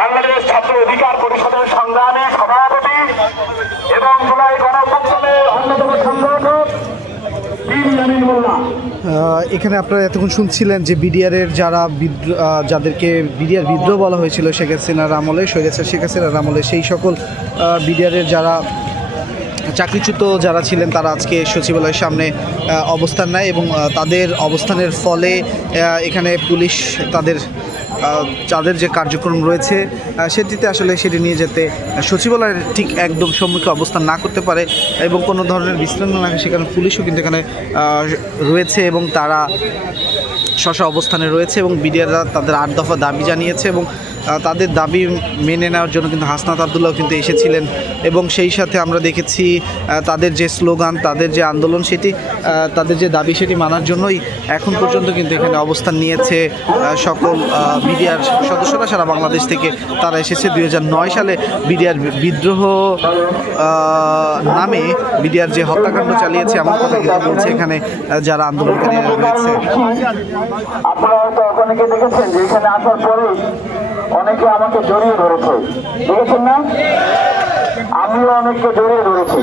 বাংলাদেশ ছাত্র অধিকার পরিষদের সংগ্রামী সভাপতি এবং জুলাই গণঅভ্যুত্থানের অন্যতম সংগঠক এখানে আপনারা এতক্ষণ শুনছিলেন যে বিডিআরের যারা যাদেরকে বিডিআর বিদ্রোহ বলা হয়েছিল শেখ হাসিনার আমলে, স্বৈরাচার শেখ হাসিনার আমলে, সেই সকল বিডিআরের যারা চাকরিচ্যুত যারা ছিলেন তারা আজকে সচিবালয়ের সামনে অবস্থান নেয় এবং তাদের অবস্থানের ফলে এখানে পুলিশ তাদের যে কার্যক্রম রয়েছে সেটিতে আসলে সেটি নিয়ে যেতে সচিবালয়ের ঠিক একদম সম্মুখে অবস্থান না করতে পারে এবং কোনো ধরনের বিশৃঙ্খলা না, সেখানে পুলিশও কিন্তু এখানে রয়েছে এবং তারা স্ব অবস্থানে রয়েছে এবং বিডিআররা তাদের 8 দফা দাবি জানিয়েছে এবং তাদের দাবি মেনে নেওয়ার জন্য কিন্তু হাসনাত আবদুল্লাহ কিন্তু এসেছিলেন এবং সেই সাথে আমরা দেখেছি তাদের যে স্লোগান, তাদের যে আন্দোলন, সেটি তাদের যে দাবি সেটি মানার জন্যই এখন পর্যন্ত কিন্তু এখানে অবস্থান নিয়েছে সকল বিডিআর সদস্যরা সারা বাংলাদেশ থেকে। তারা এসেছে 2009 সালে বিডিআর বিদ্রোহ নামে বিডিআর যে হত্যাকাণ্ড চালিয়েছে এমন কথা কিন্তু বলছে এখানে যারা আন্দোলনকারী রয়েছে। আপনারা হয়তো অনেকে দেখেছেন যে এখানে আসার পরে অনেকে আমাকে জড়িয়ে ধরেছে, দেখেছেন না? আমিও অনেককে জড়িয়ে ধরেছি,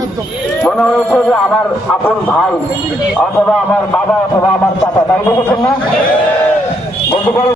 মনে হয়েছে যে আমার আপন ভাই অথবা আমার বাবা অথবা আমার চাচা, তাই দেখেছেন না? বলতে পারেন